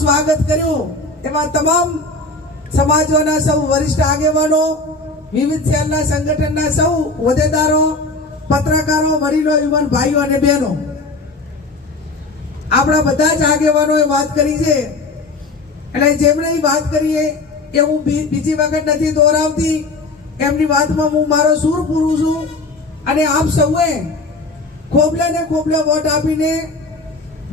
સ્વાગત કર્યું એમાં તમામ સમાજોના સૌ વરિષ્ઠ આગેવાનો, વિવિધ શહેરના સંગઠનના સૌ હોદ્દેદારો, પત્રકારો, વડીલો, યુવાન ભાઈઓ અને બહેનો, આપણા બધા જ આગેવાનોએ વાત કરી છે. એટલે જેમણે વાત કરીએ એ હું બીજી વખત નથી દોહરાવતી. એમની વાતમાં હું મારો સૂર પૂરું છું. અને આપ સૌએ ખોબલે ને ખોબલે વોટ આપીને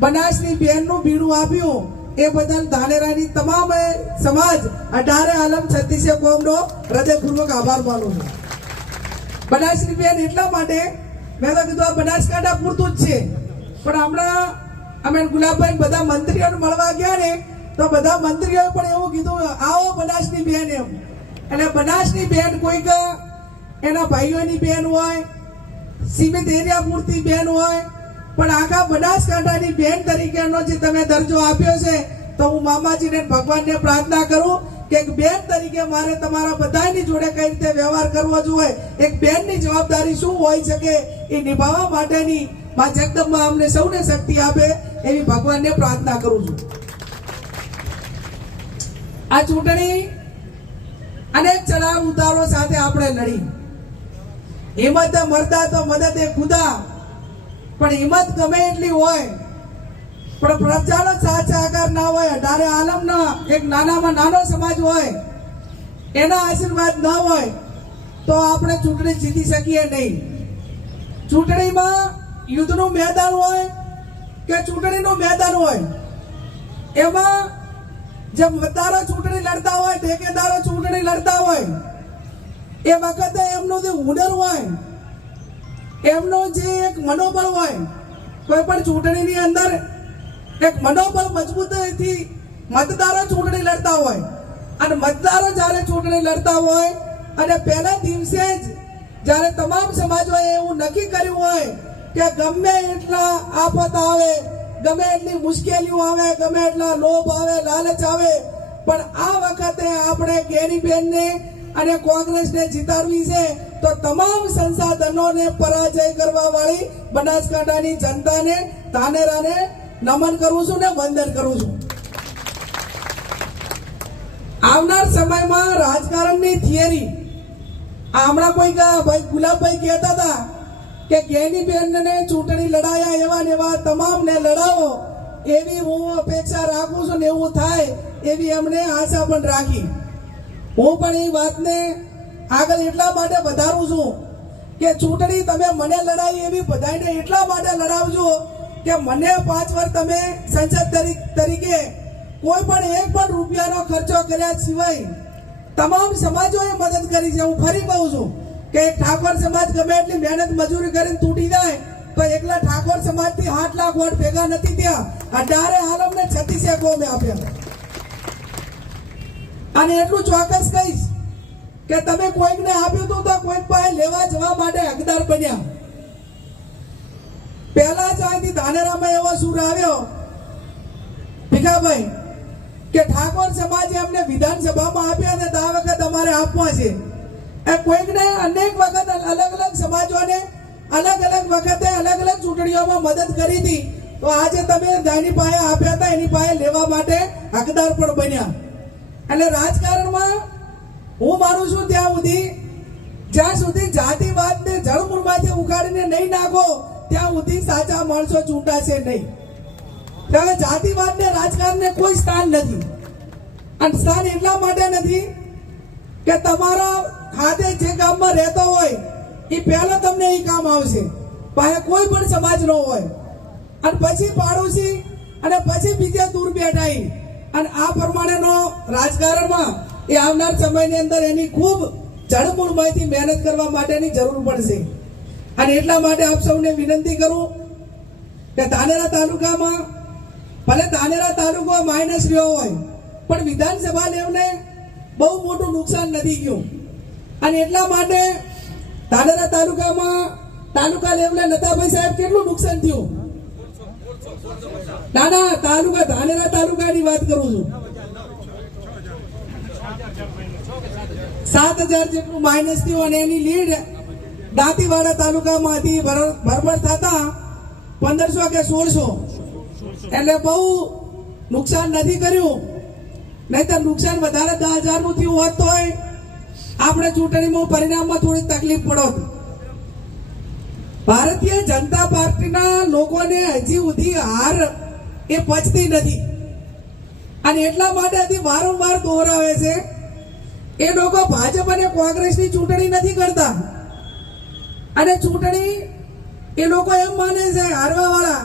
બનાસની બહેનનું બીડું આપ્યું એ બદલ ધાનેરાની તમામ સમાજ 18 આલમ 36 કોમનો હૃદયપૂર્વક આભાર માનું છું. બનાસની બહેન એટલા માટે મેં તો કીધું આ બનાસકાંઠા પૂરતું જ છે, પણ હમણાં અમે ગુલાબભાઈ બધા મંત્રીઓને મળવા ગયા ને તો બધા મંત્રીઓએ પણ એવું કીધું આવો બનાસની બહેન એમ. એટલે બનાસની બહેન કોઈક એના ભાઈઓની બહેન હોય, સીમિત એરિયા પૂરતી બહેન હોય, પણ આખા બનાસકાંઠાની બહેન તરીકેનો જે તમે દરજ્જો આપ્યો છે તો હું મામાજીને ભગવાનને પ્રાર્થના કરું કે એક બહેન તરીકે મારે તમારા બધાની જોડે કઈ રીતે વ્યવહાર કરવો જોઈએ, એક બહેનની જવાબદારી શું હોઈ શકે એ નિભાવવા માટેની મા જગદંબા અમને સૌને શક્તિ આપે એવી ભગવાનને પ્રાર્થના કરું છું. આ ચૂંટણી અનેક ચડાવ ઉતારો સાથે આપણે લડી. હિંમત મરદા તો મદદ એ ખુદા, પણ હિંમત ગમે એટલી હોય પણ પ્રજાનો સાથ સહકાર ના હોય, 18 આલમના એક નાનામાં નાનો સમાજ હોય, એના આશીર્વાદ ના હોય તો આપણે ચૂંટણી જીતી શકીએ નહીં. ચૂંટણીમાં યુદ્ધનું મેદાન હોય કે ચૂંટણીનું મેદાન હોય, એમાં જે મતદારો ચૂંટણી લડતા હોય, ઠેકેદારો ચૂંટણી લડતા હોય, એ વખતે એમનું જે હુનર હોય, એમનો જે એક મનોબળ હોય, કોઈ પણ ચૂંટણીની અંદર એક મનોબળ મજબૂતીથી મતદારો ચૂંટણી લડતા હોય. અને મતદારો જ્યારે ચૂંટણી લડતા હોય અને પહેલા દિવસે જ જ્યારે તમામ સમાજોએ એવું નક્કી કર્યું હોય કે ગમે એટલા આફત આવે, ગમે એટલી મુશ્કેલીઓ આવે, ગમે એટલા લોભ આવે, લાલચ આવે, પણ આ વખતે આપણે ગેરીબેનને અને કોંગ્રેસને જીતાડવી છે તો તમામ સંસાધનોને પરાજય કરવા વાળી બનાસકાંઠાની જનતાને, ધાનેરાને નમન કરું છું ને વંદન કરું છું. આવનાર સમયમાં રાજકારણની થિયરી હમણાં કોઈ ભાઈ ગુલાબભાઈ કહેતા હતા કે ગેનીબેનને ચૂંટણી લડાયા એવા ને એવા તમામને લડાવો, એવી હું અપેક્ષા રાખું છું ને એવું થાય એવી એમણે આશા પણ રાખી. હું પણ એ વાતને આગળ એટલા માટે વધારું છું કે ચૂંટણી તમે મને લડાઈ એવી બધાને એટલા માટે લડાવજો કે મને 5 વર્ષ તમે સંસદ તરીકે કોઈ પણ એક પણ રૂપિયાનો ખર્ચો કર્યા સિવાય તમામ સમાજોએ મદદ કરી છે. હું ફરી કહું છું કે ઠાકોર સમાજ ગમે એટલી મહેનત મજૂરી કરીને તૂટી જાય તો એકલા ઠાકોર સમાજથી 8 લાખ વોટ ભેગા નથી થયા, 18 આલમને 36 કોમે આપ્યા. અને એટલું ચોક્કસ કહીશ કે તમે કોઈકને આપ્યું હતું તો કોઈક પાસે લેવા જવા માટે હકદાર બન્યા. પહેલા જ અહીંથી ધાનેરામાં એવો સૂર આવ્યો ભીખાભાઈ કે ઠાકોર સમાજે અમને વિધાનસભામાં આપ્યા છે તો આ વખત અમારે આપવા છે. કોઈકને અનેક વખત અલગ અલગ સમાજોને અલગ અલગ વખતે અલગ અલગ ચૂંટણીઓમાં મદદ કરી હતી, તો આજે તમે જેની પાસે આપ્યા હતા એની પાસે લેવા માટે હકદાર પણ બન્યા. એટલે રાજકારણમાં હું માનું છું જ્યાં સુધી જાતિવાદને જળમૂળમાંથી ઉખાડીને નહીં નાખો ત્યાં સુધી સાચા માણસો ચૂંટાશે નહીં. ત્યારે જાતિવાદને રાજકારણને કોઈ સ્થાન નથી. અને સ્થાન એટલા માટે નથી કે તમારા ખાતે જે ગામમાં રહેતો હોય એ પહેલા તમને એ કામ આવશે, પાસે કોઈ પણ સમાજ નો હોય, અને પછી પાડોશી અને પછી બીજા દૂર બેઠા. અને આ પ્રમાણેનો રાજકારણમાં એ આવનાર સમયની અંદર એની ખૂબ જળમૂળમાંથી મહેનત કરવા માટેની જરૂર પડશે. અને એટલા માટે આપ સૌને વિનંતી કરું કે ધાનેરા તાલુકામાં ભલે ધાનેરા તાલુકો માઇનસ રહ્યો હોય પણ વિધાનસભા લેવને બહુ મોટું નુકસાન નથી ગયું. અને એટલા માટે ધાનેરા તાલુકામાં તાલુકા લેવલે નતાભાઈ સાહેબ કેટલું નુકસાન થયું? ના તાલુકા ધાનેરા તાલુકાની વાત કરું છું. 7,000 જેટલું માઇનસ થયું અને એની લીડ દાંતીવાડા તાલુકામાં હતી. ભરભર થતા 1500 કે 1600, એટલે બહુ નુકસાન નથી કર્યું, નહીં તો નુકસાન વધારે 10,000 નું થયું હોત તોય આપણે ચૂંટણીમાં પરિણામમાં થોડી તકલીફ પડોત. ભારતીય જનતા પાર્ટીના લોકોને હજી સુધી હાર એ પચતી નથી અને એટલા માટે હજી વારંવાર દોહરાવે છે. એ લોકો ભાજપ અને કોંગ્રેસની ચૂંટણી નથી કરતા અને ચૂંટણી એ લોકો એમ માને છે હારવા વાળા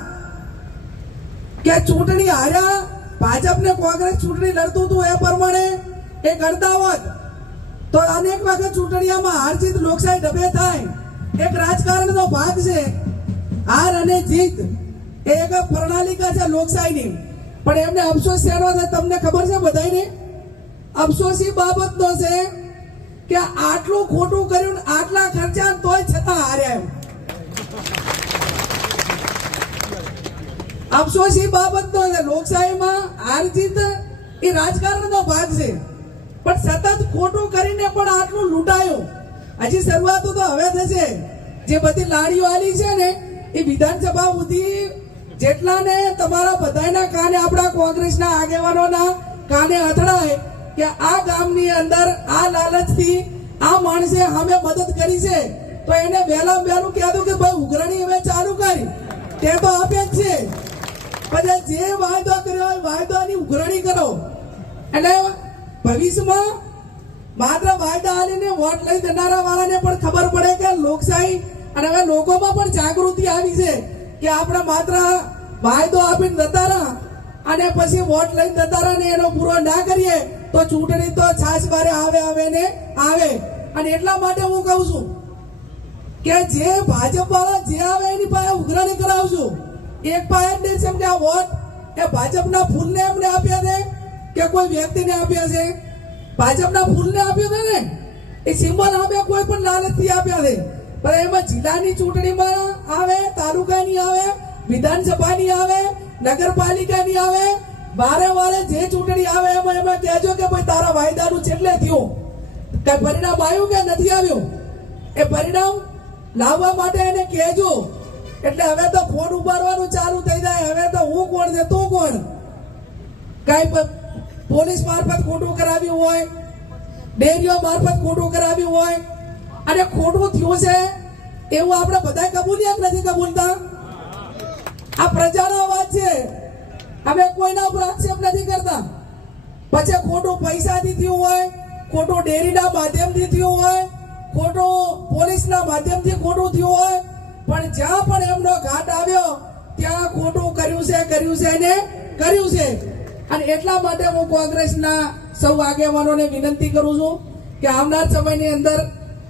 કે ચૂંટણી હાર્યા, ભાજપ ને કોંગ્રેસ ચૂંટણી લડતું હતું એ પ્રમાણે એ કરતા હોત તો અનેક વખત ચૂંટણીઓમાં હાર જીત લોકશાહી ડબે થાય. એક રાજકારણનો ભાગ છે હાર અને જીત, એ એક પ્રણાલિકા છે લોકશાહીની. પણ એમને અફસોસ શેનો છે તમને ખબર છે બધાને? અફસોસ એ બાબતનો છે કે આટલું ખોટું કર્યું, આટલા ખર્ચા તોય છતાં હાર્યા. એમ અફસોસ એ બાબતનો છે. લોકશાહીમાં હાર જીત એ રાજકારણનો ભાગ છે, પણ સતત ખોટું કરીને પણ આટલું લૂંટાયું. હજી શરૂઆત તો હવે થશે. જે બધી લાડીઓ આલી છે ને એ વિધાનસભા સુધી જેટલાને તમારા બધાના કાને, આપણા કોંગ્રેસના આગેવાનોના કાને અથડાય કે આ ગામની અંદર આ લાલચથી આ માણસે અમે મદદ કરી છે, તો એને વહેલા વહેલું કહેતું કે ભાઈ ઉઘરાણી હવે ચાલુ કરી. તે તો આપે જ છે, પછી જે વાયદો કર્યો હોય વાયદાની ઉઘરાણી કરો. એટલે ભવિષ્યમાં માત્ર વાયદા આલીને વોટ લઈ દેનારા વાળાને પણ ખબર પડે કે લોકશાહી, અને હવે લોકોમાં પણ જાગૃતિ આવી છે કે આપણે માત્ર વાયદો આપીને દતારા અને પછી વોટ લઈને દતારા ને એનો પૂરો ના કરીએ તો ચૂંટણી તો છાસ બારે આવે ને આવે. અને એટલા માટે હું કહું છું કે જે ભાજપ વાળા જે આવે એની પાસે ઉઘરાણી કરાવશું. એક પાસે જેમ કે આ વોટ એ ભાજપના ફૂલને એમને આપ્યા છે કે કોઈ વ્યક્તિને આપ્યા છે? ભાજપના ફૂલને આપ્યો છે ને, એ સિમ્બોલ આપ્યા, કોઈ પણ લાલચથી આપ્યા છે. પણ એમાં જિલ્લાની ચૂંટણીમાં આવે, તાલુકાની આવે, વિધાનસભાની આવે, નગરપાલિકાની આવે, વારે વારે જે ચૂંટણી આવે એમાં કહેજો કે ભાઈ તારા વાયદાનું છેલ્લે થયું, કઈ પરિણામ આવ્યું કે નથી આવ્યું, એ પરિણામ લાવવા માટે એને કહેજો. એટલે હવે તો ફોન ઉપાડવાનું ચાલુ થઈ જાય. હવે તો હું કોણ છે તું કોણ, કઈ પોલીસ મારફત ખોટું કરાવ્યું હોય, ડેરીઓ મારફત ખોટું કરાવ્યું હોય, અને ખોટું થયું છે એવું આપણે બધા કબૂલ્યા નથી કબૂલતા? આ પ્રજાનો અવાજ છે, અમે કોઈના ઉપર આક્ષેપ નથી કરતા. પછી ખોટું પૈસાથી થયું હોય, ખોટું ડેરીના માધ્યમથી થયું હોય, ખોટું પોલીસના માધ્યમથી ખોટું થયું હોય, પણ જ્યાં પણ એમનો ઘાટ આવ્યો ત્યાં ખોટું કર્યું છે ને કર્યું છે. અને એટલા માટે હું કોંગ્રેસના સૌ આગેવાનોને વિનંતી કરું છું કે આવનાર સમયની અંદર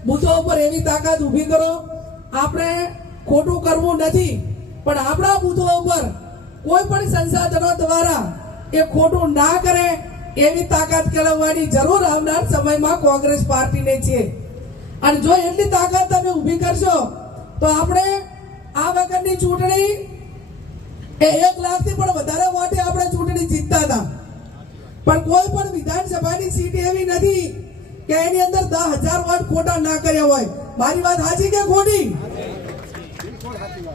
બુથો ઉપર એવી તાકાત ઊભી કરો. આપણે ખોટું કરવું નથી, પણ આપણા બુથો ઉપર કોઈ પણ સંસાધનો દ્વારા એ ખોટું ના કરે એવી તાકાત કેળવવાની જરૂર આવનાર સમયમાં કોંગ્રેસ પાર્ટીને છે. અને જો એટલી તાકાત તમે ઊભી કરશો તો આપણે આ વખતની ચૂંટણી એ 1 લાખથી પણ વધારે વોટે આપણે ચૂંટણી જીતતા હતા. પણ કોઈ પણ વિધાનસભાની સીટ એવી નથી કે એની અંદર 10,000 વોટ ખોટા ના કર્યા હોય. મારી વાત સાચી કે ખોટી?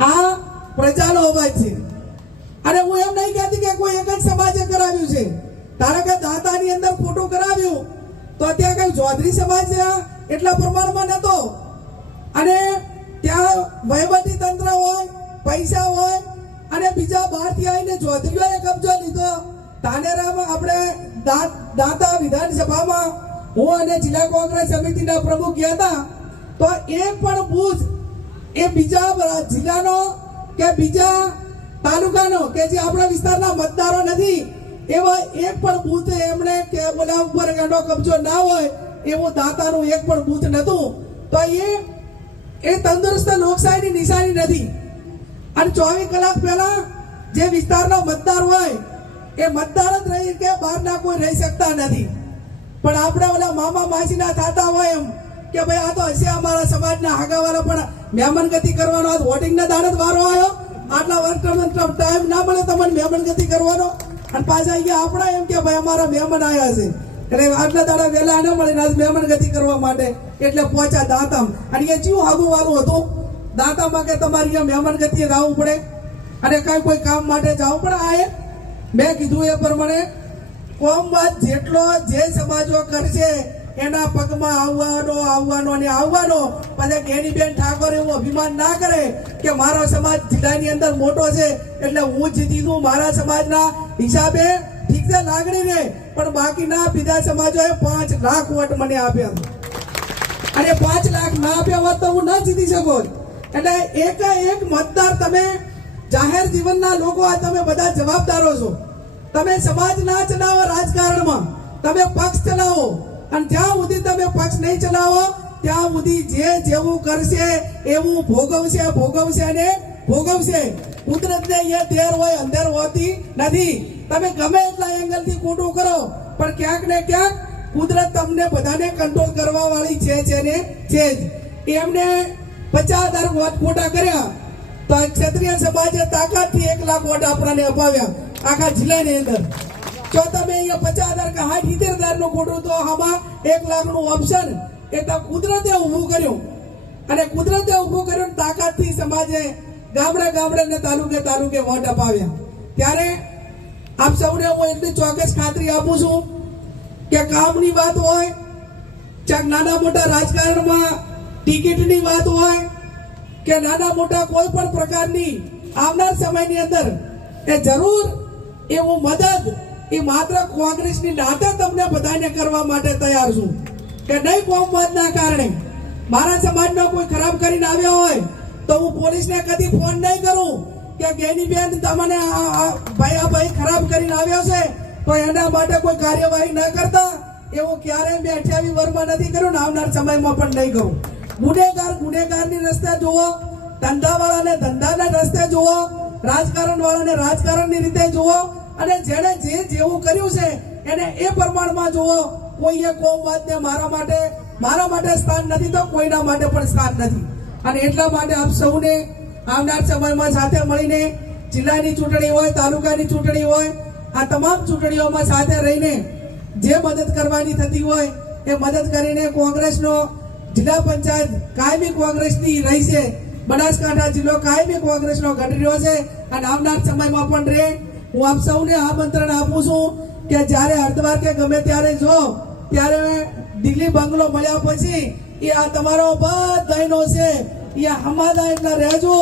આ પ્રજાનો અવાજ છે. અને હું એમ નહીં કહેતી કે કોઈ એક જ સમાજે કરાવ્યું છે. ધારો કે દાંતાની અંદર ખોટું કરાવ્યું તો ત્યાં કઈ ચૌધરી સમાજ એટલા પ્રમાણમાં નતો, અને ત્યાં વહીવટી તંત્ર હોય, પૈસા હોય, અને બીજા બહારથી આવીને ચૌધરીઓએ કબજો લીધો. ધાનેરામાં આપણે દાંતા વિધાનસભામાં હું અને જિલ્લા કોંગ્રેસ સમિતિના પ્રમુખ ગયા હતા, તો એક પણ બૂથ એ બીજા જિલ્લાનો કે બીજા તાલુકાનો કે જે આપણા વિસ્તારના મતદારો નથી એવા એક પણ બૂથ એમણે કે બોલા ઉપર એનો કબજો ના હોય એવું દાંતાનું એક પણ બૂથ નતું. તો એ તંદુરસ્ત લોકશાહીની નિશાની નથી. અને 24 કલાક પહેલા જે વિસ્તારનો મતદાર હોય એ મતદાર જ રહી કે બહારના કોઈ રહી શકતા નથી. પણ આપણે ઓલા મામા માસીના થતા હોય એમ કે ભાઈ આ તો હશે અમારા સમાજના હાગાવાળા, પણ મહેમાનગતિ કરવાનો વોટિંગના દાડે જ વારો આવ્યો, આટલા વર્ષ ટાઈમ ના મળે તમને મહેમાનગતિ કરવાનો, અને પાછા અહીંયા આપણા એમ કે ભાઈ અમારા મહેમાન આવ્યા છે એટલે આટલા દાડા વહેલા ન મળે આજ મહેમાનગતિ કરવા માટે એટલે પહોંચ્યા દાંતામ. અને એ ચિયું આગું વાળું હતું દાંતામાં કે તમારે અહીંયા મહેમાનગતિએ જવું પડે અને કઈ કોઈ કામ માટે જવું પડે. મેં કીધું એ પ્રમાણે કોમવાદ જેટલો જે સમાજો કરશે એના પગમાં આવવાનો અને આવવાનો. પછી ગેનીબેન ઠાકોર એવું અભિમાન ના કરે કે મારો સમાજ જિલ્લાની અંદર મોટો છે એટલે હું જીતી છું મારા સમાજના હિસાબે. ઠીક છે, લાગણી ને, પણ બાકીના બીજા સમાજોએ 5 લાખ વોટ મને આપ્યા અને 5 લાખ ના આપ્યા હોત તો હું ના જીતી શકો. એટલે એક મતદાર, તમે જાહેર જીવનના લોકો, આ તમે બધા જવાબદારો છો. તમે સમાજ ના ચલાવો, રાજકારણમાં તમે પક્ષ ચલાવો, અને જ્યાં સુધી તમે પક્ષ નહીં ચલાવો ત્યાં સુધી જે જેવું કરશે એવું ભોગવશે અને ભોગવશે. કુદરતને એ દેર હોય અંદર હોતી નથી. તમે ગમે એટલા એંગલથી ખોટું કરો પણ ક્યાંક ને ક્યાંક કુદરત તમને બધાને કંટ્રોલ કરવા વાળી છે ને છે જ. એમને 50,000 વોટ ખોટા કર્યા તો ક્ષત્રિય સમાજે તાકાતથી 1 લાખ વોટ આપણાને અપાવ્યા આખા જિલ્લાની અંદર. જો તમે અહીંયા 50,000 કે 70,000 નું ખોટું, તો આમાં 1 લાખ નું ઓપ્શન એ તો કુદરતે ઊભું કર્યું. અને કુદરતે ઊભું કર્યું તાકાતથી સમાજે ગામડે ને તાલુકે વોટ અપાવ્યા. ત્યારે આપ સૌને હું એટલી ચોક્કસ ખાતરી આપું છું કે કામની વાત હોય, ચાક નાના મોટા રાજકારણમાં ટિકિટની વાત હોય કે નાના મોટા કોઈ પણ પ્રકારની આવનાર સમયની અંદર એ જરૂર એવું મદદ એ માત્ર કોંગ્રેસની નાતે તમને બધાને કરવા માટે તૈયાર છું. કે નહીં કોમવાદના કારણે મારા સમાજનો કોઈ ખરાબ કરીને આવ્યો હોય તો હું પોલીસને કદી ફોન નહીં કરું કે ગેનીબેન તમને ભાઈ ખરાબ કરીને આવ્યો છે તો એના માટે કોઈ કાર્યવાહી ન કરતા. એવું ક્યારેય મેં 28 વર્ષમાં નથી કર્યું ને આવનાર સમયમાં પણ નહીં કરું. ગુનેગારની રસ્તે જુઓ, ધંધાવાળાને ધંધાના રસ્તે જુઓ, રાજકારણ વાળાને રાજકારણની રીતે જુઓ, અને જેણે જે જેવું કર્યું છે એને એ પ્રમાણમાં જુઓ. કોઈએ કોમવાદને મારા માટે સ્થાન નથી તો કોઈના માટે પણ સ્થાન નથી. અને એટલા માટે આપ સૌને આવનાર સમયમાં સાથે મળીને જિલ્લાની ચૂંટણી હોય, તાલુકાની ચૂંટણી હોય, આ તમામ ચૂંટણીઓમાં સાથે રહીને જે મદદ કરવાની થતી હોય એ મદદ કરીને કોંગ્રેસનો જિલ્લા પંચાયત કાયમી કોંગ્રેસની રહી છે. બનાસકાંઠા જિલ્લો કાયમી કોંગ્રેસનો ગઢ રહ્યો છે અને આવનાર સમયમાં પણ રહે. હું આપ સૌને આમંત્રણ આપું છું કે જ્યારે હરદ્વાર કે ગમે ત્યારે જો ત્યારે દિલ્હી બંગલો મળ્યા પછી એ આ તમારો બધાનો છે એ હમાદા એટલા રહેજો.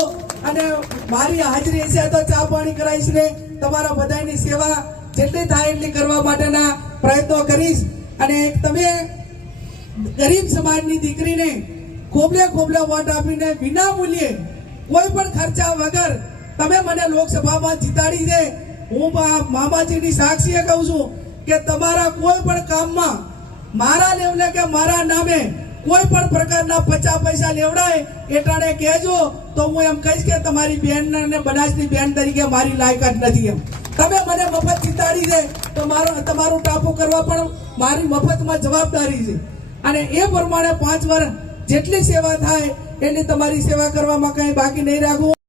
અને મારી હાજરી છે તો ચા પાણી કરાવીશ ને તમારા બધાની સેવા જેટલી થાય એટલી કરવા માટેના પ્રયત્નો કરીશ. અને તમે ગરીબ સમાજની દીકરીને ખોબલે વોટ આપીને વિના મૂલ્યે કોઈ પણ ખર્ચા વગર તમે મને લોકસભામાં જીતાડી છે. હું મામાજીની સાક્ષીએ કહું છું કે તમારા કોઈ પણ કામમાં મારા લેવલે કે મારા નામે કોઈ પણ પ્રકારના 50 પૈસા લેવડાય એટાણે કહેજો તો હું એમ કહીશ કે તમારી બેન ને બનાસની બેન તરીકે મારી લાયકાત નથી. એમ તમે મને મફત જીતાડી છે તો તમારું ટાપુ કરવા પણ મારી મફતમાં જવાબદારી છે. અને એ પ્રમાણે 5 વર્ષ જેટલી સેવા થાય એટલી તમારી સેવા કરવામાં કઈ બાકી નહીં રાખવું.